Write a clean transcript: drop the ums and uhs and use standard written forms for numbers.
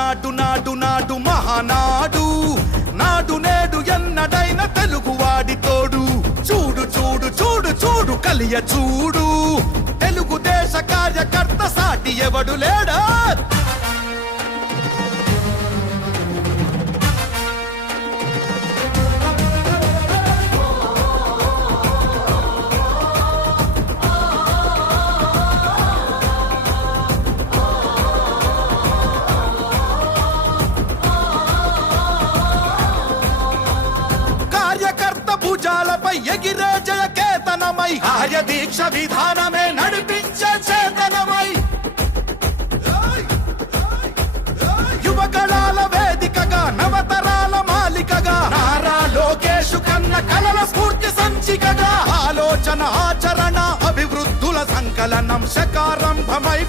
నాడు నాడు నాడు మహానాడు నాడు నేడు ఎన్నడైన తెలుగువాడి తోడు చూడు చూడు చూడు చూడు కలియ చూడు తెలుగుదేశ కార్యకర్త సాటి ఎవడు లేడా భుజాలపై ఎగిరే జయ కేతనమై ఆయ దీక్ష విధానమే నడిపించే చేతనమై యువగళాల వేదికగా నవతరాల మాలికగా నారా లోకేషు కన్న కలల స్ఫూర్తి సంచికగా ఆలోచన ఆచరణ అభివృద్ధుల సంకలనం శకారంభమై